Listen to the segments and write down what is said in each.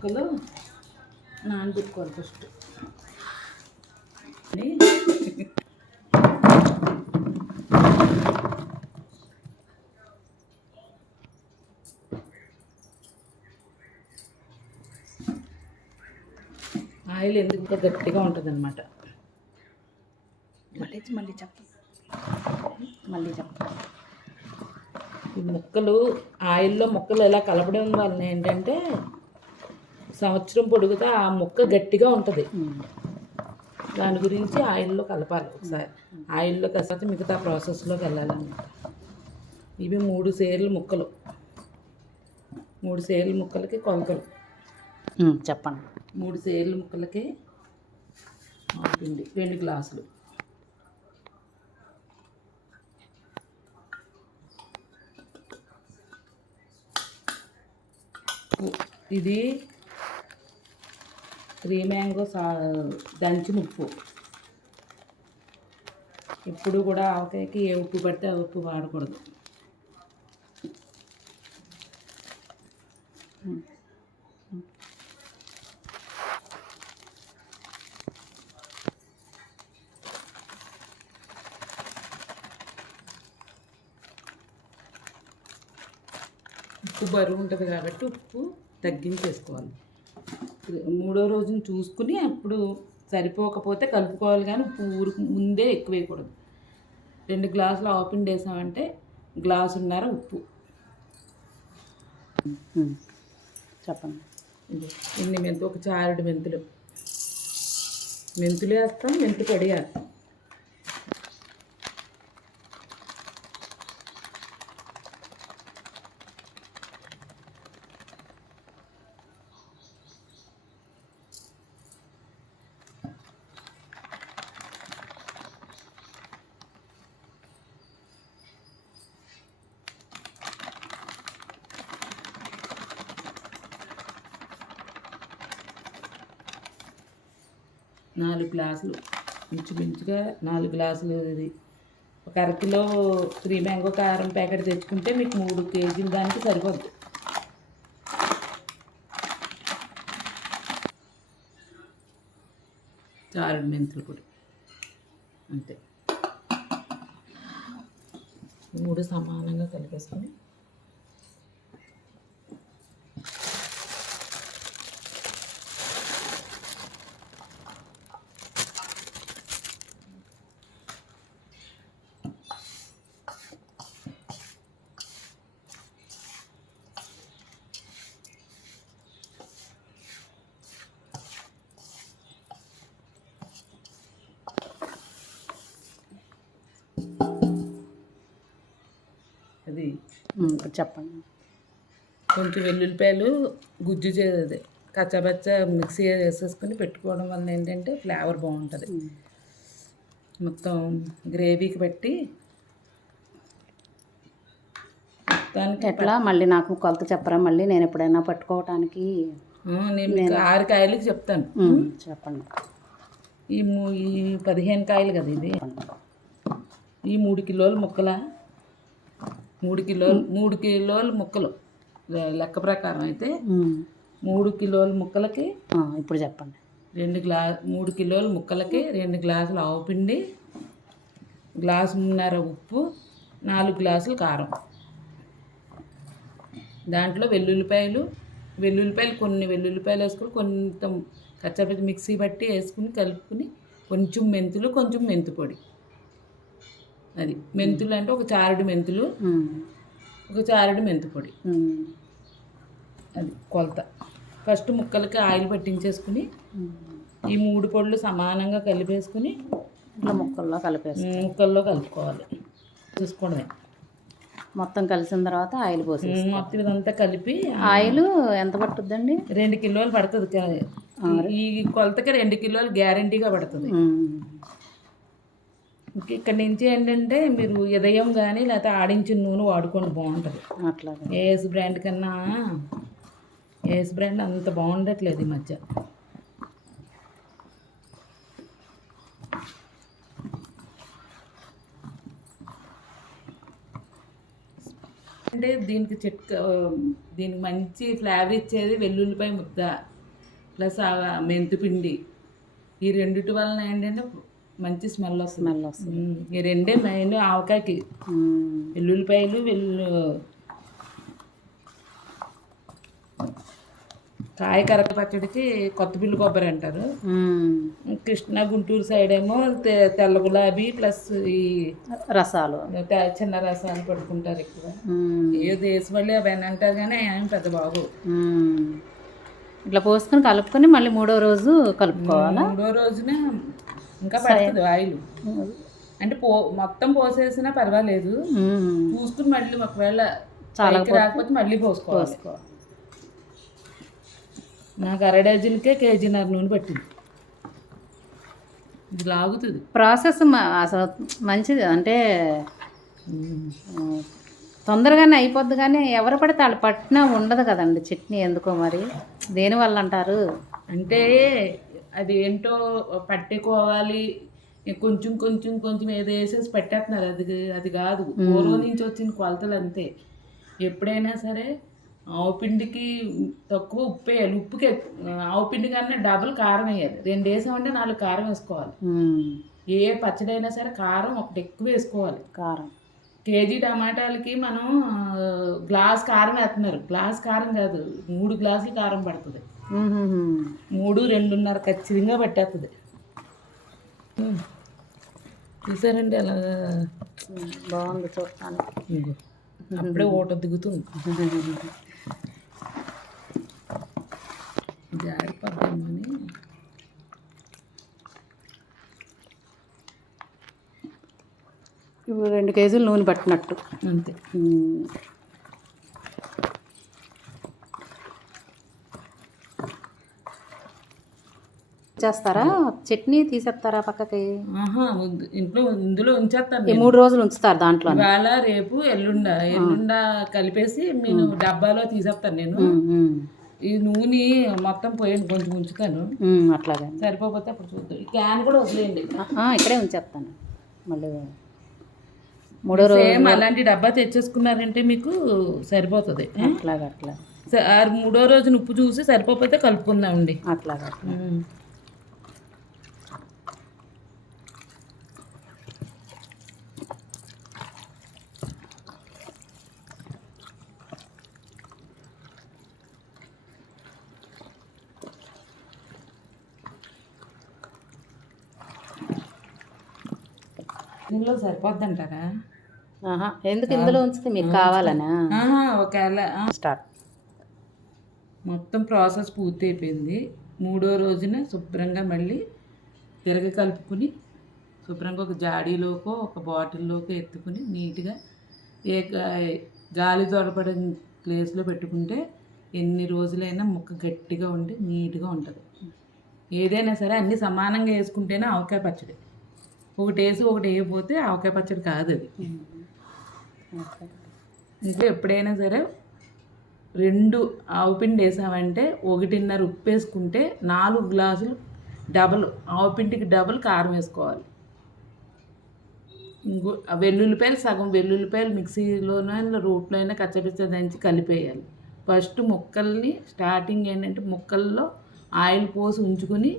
ముక్కలు నానబెట్టుకోవాలి first. Oil ఎందుకు గట్టిగా ఉంటుంది అనమాట మళ్ళీ మళ్ళీ చెప్పు. మళ్ళీ చెప్పు. ఈ ముక్కలు ఆయిల్లో ముక్కలు ఎలా కలపడం వలన ఏంటంటే సంవత్సరం పొడుగుతా ఆ ముక్క గట్టిగా ఉంటుంది. దాని గురించి ఆయిల్లో కలపాలి ఒకసారి. ఆయిల్లో కలిసి మిగతా ప్రాసెస్లోకి వెళ్ళాలన్నమాట. ఇవి మూడు సేర్లు ముక్కలు. మూడు సేర్లు ముక్కలకి కొలతలు. చెప్పండి. మూడు సేర్లు ముక్కలకి పిండి రెండు గ్లాసులు. ఇది త్రీ మ్యాంగో సా దంచి ఉప్పు ఎప్పుడు కూడా ఆవకాయకి ఏ ఉప్పు పడితే ఆ ఉప్పు వాడకూడదు. ఉప్పు బరువు ఉంటుంది కాబట్టి ఉప్పు తగ్గించేసుకోవాలి. మూడో రోజున చూసుకుని అప్పుడు సరిపోకపోతే కలుపుకోవాలి కానీ ఉప్పు ఊరికి ముందే ఎక్కువ వేయకూడదు. రెండు గ్లాసులు ఆపిండి వేసామంటే గ్లాసున్నర ఉప్పు. చెప్పండి. ఇన్ని మెంతు ఒక చారుడు మెంతులు. మెంతులు వేస్తాం మెంతు పొడి వేస్తాం నాలుగు గ్లాసులు. ఇంచుమించుగా నాలుగు గ్లాసులు ఇది. ఒక అరకిలో త్రీ మ్యాంగో కారం ప్యాకెట్ తెచ్చుకుంటే మీకు మూడు కేజీలు దానికి సరిపోద్ది. చారుడు మెంతులు కూడా అంతే. మూడు సమానంగా కలిపేసుకొని ఇప్పుడు చెప్పండి. కొంచెం వెల్లుల్లిపాయలు గుజ్జు చేది కచ్చబచ్చ మిక్సీ వేసేసుకొని పెట్టుకోవడం వల్ల ఏంటంటే ఫ్లేవర్ బాగుంటుంది. మొత్తం గ్రేవీకి పెట్టి మొత్తానికి ఎట్లా? మళ్ళీ నాకు కొలత చెప్పరా? మళ్ళీ నేను ఎప్పుడైనా పట్టుకోవటానికి నేను ఆరు కాయలకి చెప్తాను. చెప్పండి. ఈ ఈ పదిహేను కాయలు కదా ఇది. ఈ మూడు కిలోల ముక్కల మూడు కిలోలు మూడు కిలోల ముక్కలు. లెక్క ప్రకారం అయితే మూడు కిలోల ముక్కలకి ఇప్పుడు చెప్పండి. రెండు గ్లా మూడు కిలోల ముక్కలకి రెండు గ్లాసులు ఆవు పిండి గ్లాసున్నర ఉప్పు నాలుగు గ్లాసులు కారం. దాంట్లో వెల్లుల్లిపాయలు వెల్లుల్లిపాయలు కొన్ని వెల్లుల్లిపాయలు వేసుకుని కొంత కచ్చపచ్చి మిక్సీ బట్టి వేసుకుని కలుపుకుని కొంచెం మెంతులు కొంచెం మెంతు పొడి. అది మెంతులు అంటే ఒక చారుడు మెంతులు ఒక చారుడు మెంతు పొడి. అది కొలత. ఫస్ట్ ముక్కలకి ఆయిల్ పట్టించేసుకుని. ఈ మూడు పొడులు సమానంగా కలిపేసుకుని ఇట్లా ముక్కల్లో కలిపేసి ముక్కల్లో కలుపుకోవాలి. చూసుకోవడమే. మొత్తం కలిసిన తర్వాత ఆయిల్ పోసి మొత్తం ఇదంతా కలిపి ఆయిల్ ఎంత పట్టుద్దండి? రెండు కిలోలు పడుతుంది. ఈ కొలతకి రెండు కిలోలు గ్యారంటీగా పడుతుంది. ఇక్కడ నుంచి ఏంటంటే మీరు ఉదయం కానీ లేకపోతే ఆడించిన నూనె వాడుకోండి బాగుంటుంది. అట్లాగే. ఏఎస్ బ్రాండ్ కన్నా ఏఎస్ బ్రాండ్ అంత బాగుండట్లేదు ఈ మధ్య. అంటే దీనికి చెట్క దీనికి మంచి ఫ్లేవర్ ఇచ్చేది వెల్లుల్లిపాయ ముద్ద ప్లస్ ఆ మెంతిపిండి. ఈ రెండిటి వలన ఏంటంటే మంచి స్మెల్ వస్తుంది. స్మెల్ వస్తుంది. ఈ రెండే మెయిన్ ఆవకాయకి. వెల్లుల్లిపాయలు వెల్లు కాయ కరక పచ్చడికి కొత్తపిల్లి కొబ్బరి అంటారు. కృష్ణా గుంటూరు సైడ్ ఏమో తెల్ల గులాబీ ప్లస్ ఈ రసాలు. చిన్న రసాలు పడుకుంటారు ఎక్కువ. ఏ దేశం వాళ్ళు అవన్నీ అంటారు కానీ ఏం పెద్ద బాగు. ఇట్లా పోసుకొని కలుపుకొని మళ్ళీ మూడో రోజు కలుపుకోవాలా? మూడో రోజున ఇంకా పడుతుంది ఆయిల్. అంటే పో మొత్తం పోసేసినా పర్వాలేదు. చూసుకుని మళ్ళీ ఒకవేళ పైకి రాకపోతే మళ్ళీ పోసుకోవాలి. పోసుకోవాలి. నాకు అర డజన్కే కేజీన్నర నూనె పట్టింది. ఇది లాగుతుంది. ప్రాసెస్ అసలు మంచిది. అంటే తొందరగానే అయిపోద్ది కానీ ఎవరు పడితే వాళ్ళు పట్టినా ఉండదు కదండి చట్నీ ఎందుకో మరి. దేనివల్ల అంటారు? అంటే అది ఏంటో పట్టుకోవాలి కొంచెం కొంచెం కొంచెం ఏదో వేసేసి పెట్టేస్తున్నారు. అది అది కాదు. పూర్వం నుంచి వచ్చిన కొలతలు అంతే. ఎప్పుడైనా సరే ఆవు పిండికి తక్కువ ఉప్పు వేయాలి. ఉప్పుకి ఆవు పిండి కన్నా డబుల్ కారం వేయాలి. రెండు వేసామంటే నాలుగు కారం వేసుకోవాలి. ఏ పచ్చడి అయినా సరే కారం ఒకటి ఎక్కువ వేసుకోవాలి. కారం. కేజీ టమాటాలకి మనం గ్లాస్ కారం వేస్తున్నారు. గ్లాస్ కారం కాదు మూడు గ్లాసులు కారం పడుతుంది. మూడు రెండున్నర ఖచ్చితంగా పట్టేస్తుంది. చూసారండి అలా? బాగుంది చూడటానికి. ఇదిగో. అప్పుడే ఓట దిగుతుంది. జారిపోద్దామని ఇప్పుడు రెండు కేజీలు నూనె పట్టినట్టు. అంతే. చేస్తారా? చట్నీ తీసేస్తారా పక్కకి. ఇంట్లో ఇందులో ఉంచేస్తాను. మూడు రోజులు ఉంచుతారు దాంట్లో ఇవాళ రేపు ఎల్లుండ ఎల్లుండ కలిపేసి నేను డబ్బాలో తీసేస్తాను నేను. ఈ నూనె మొత్తం పోయండి కొంచెం ఉంచుతాను. అట్లాగే. సరిపోతే అప్పుడు చూద్దాం. ఈ క్యాన్ కూడా వదిలేయండి. ఇక్కడే ఉంచేస్తాను. మళ్ళీ మూడో రోజు అలాంటి డబ్బా తెచ్చేసుకున్నారంటే మీకు సరిపోతుంది. అట్లాగే అట్లా స- ఆ మూడో రోజున ఉప్పు చూసి సరిపోతే కలుపుకుందామండి. అట్లాగే ఇందులో సరిపోద్దంటారా? ఆహా, ఎందుకు ఇందులో ఉంచితే మీకు కావాలనా? ఒకవేళ స్టార్ట్. మొత్తం ప్రాసెస్ పూర్తి అయిపోయింది. మూడో రోజున శుభ్రంగా మళ్ళీ తిరగ కలుపుకుని శుభ్రంగా ఒక జాడీలోకో ఒక బాటిల్లోకో ఎత్తుకుని నీట్గా ఏ గాలి దొరపడే ప్లేస్లో పెట్టుకుంటే ఎన్ని రోజులైనా ముక్క గట్టిగా ఉండి నీట్గా ఉంటుంది. ఏదైనా సరే అన్నీ సమానంగా వేసుకుంటేనే ఆవకాయ పచ్చడి. ఒకటి వేసి ఒకటి వేయకపోతే ఆవకాయ పచ్చడి కాదు అది. ఇంకా ఎప్పుడైనా సరే రెండు ఆవు పిండి వేసామంటే ఒకటిన్నర ఉప్పు వేసుకుంటే నాలుగు గ్లాసులు డబల్ ఆవు పిండికి డబల్ కారం వేసుకోవాలి. ఇంకో వెల్లుల్లిపాయలు సగం వెల్లుల్లిపాయలు మిక్సీలోనైనా రోట్లో అయినా కచ్చపిచ్చ దంచి కలిపేయాలి. ఫస్ట్ ముక్కల్ని స్టార్టింగ్ ఏంటంటే ముక్కల్లో ఆయిల్ పోసి ఉంచుకుని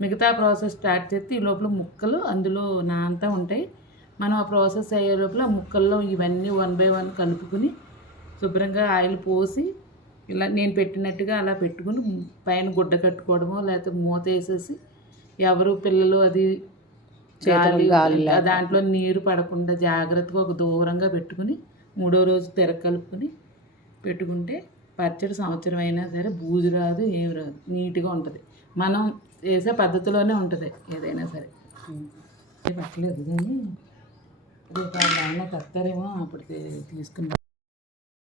మిగతా ప్రాసెస్ స్టార్ట్ చేస్తే ఈ లోపల ముక్కలు అందులో నానంతా ఉంటాయి. మనం ఆ ప్రాసెస్ అయ్యే లోపల ముక్కల్లో ఇవన్నీ వన్ బై వన్ కలుపుకుని శుభ్రంగా ఆయిల్ పోసి ఇలా నేను పెట్టినట్టుగా అలా పెట్టుకుని పైన గుడ్డ కట్టుకోవడమో లేకపోతే మూత వేసేసి ఎవరు పిల్లలు అది దాంట్లో నీరు పడకుండా జాగ్రత్తగా ఒక దూరంగా పెట్టుకుని మూడో రోజు తెర కలుపుకుని పెట్టుకుంటే పచ్చడి సంవత్సరం అయినా సరే బూజు రాదు ఏమి రాదు. నీట్గా ఉంటుంది. మనం చేసే పద్ధతిలోనే ఉంటుంది ఏదైనా సరే. పట్టలేదు కానీ రేపు ఆయన తప్పుతారేమో అప్పుడు తీసుకున్నాం